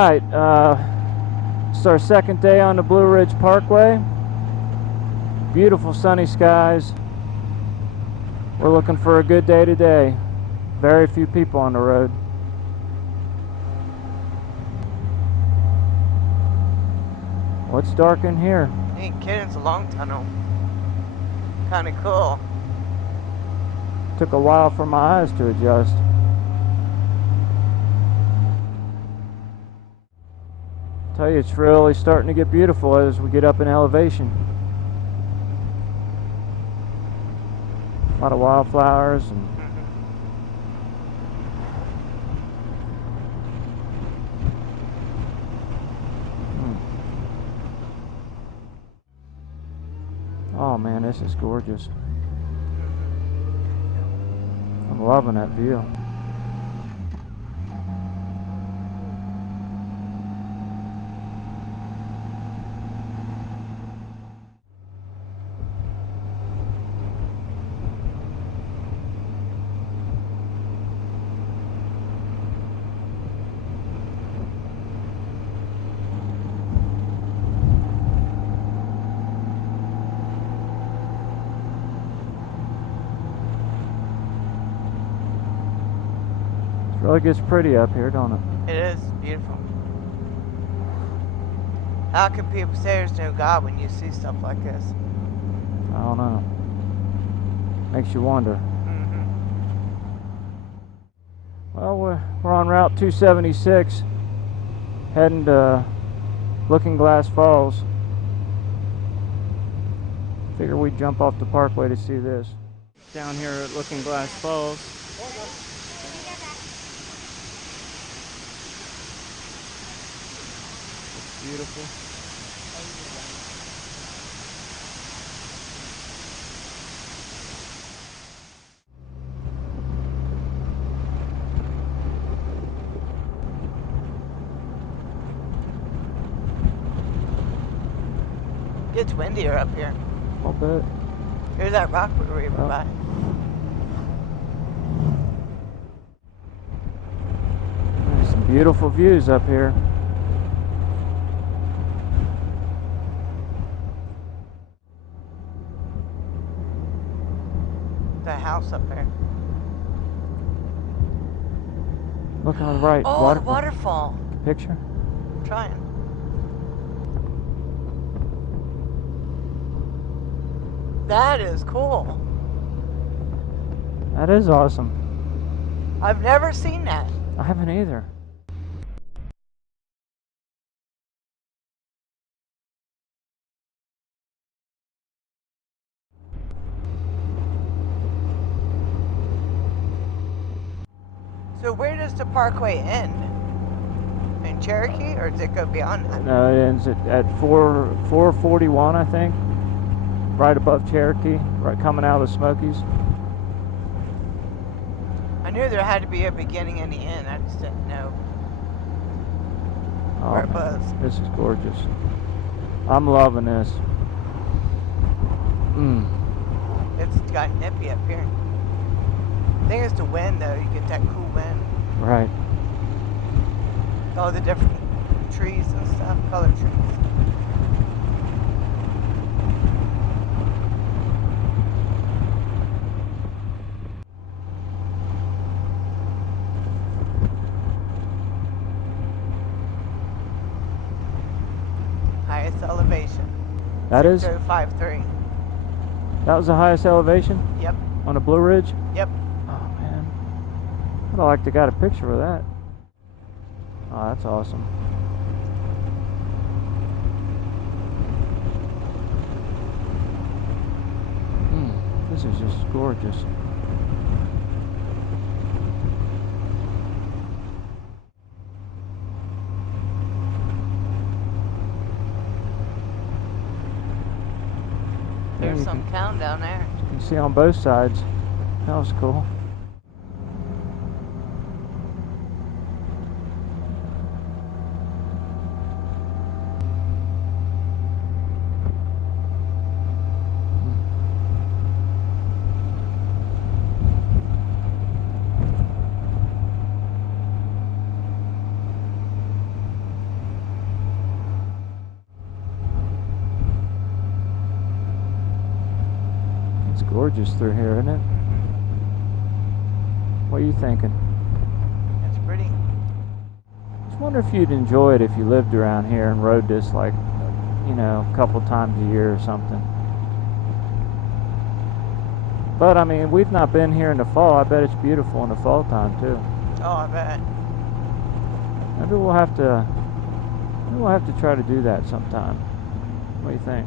Alright, it's our second day on the Blue Ridge Parkway. Beautiful sunny skies. We're looking for a good day today. Very few people on the road. What's dark in here? I ain't kidding, it's a long tunnel. Kinda cool. Took a while for my eyes to adjust. Tell you, it's really starting to get beautiful as we get up in elevation. A lot of wildflowers and oh man, this is gorgeous. I'm loving that view. It really gets pretty up here, don't it? It is beautiful. How can people say there's no God when you see stuff like this? I don't know. Makes you wonder. Well, we're on Route 276, heading to Looking Glass Falls. Figure we'd jump off the parkway to see this. Down here at Looking Glass Falls. It's beautiful. It's windier up here. A little bit. Here's that rock we were by. There's some beautiful views up here. The house up there. Look on the right. Oh, the waterfall. Picture. I'm trying. That is cool. That is awesome. I've never seen that. I haven't either. So where does the parkway end? In Cherokee, or does it go beyond that? No, it ends at 441, I think. Right above Cherokee, right coming out of the Smokies. I knew there had to be a beginning and the end. I just didn't know where it was. This is gorgeous. I'm loving this. It's got nippy up here. I think it's the wind though. You get that cool wind. Right. All the different trees and stuff, colored trees. Highest elevation. That is? 053. That was the highest elevation? Yep. On the Blue Ridge? Yep. Oh man. I'd like to got a picture of that. Oh, that's awesome. This is just gorgeous. There's some town down there. You can see on both sides. That was cool. It's gorgeous through here, isn't it? What are you thinking? It's pretty. Just wonder if you'd enjoy it if you lived around here and rode this like, you know, a couple times a year or something. But I mean, we've not been here in the fall. I bet it's beautiful in the fall time too. Oh, I bet. Maybe we'll have to try to do that sometime. What do you think?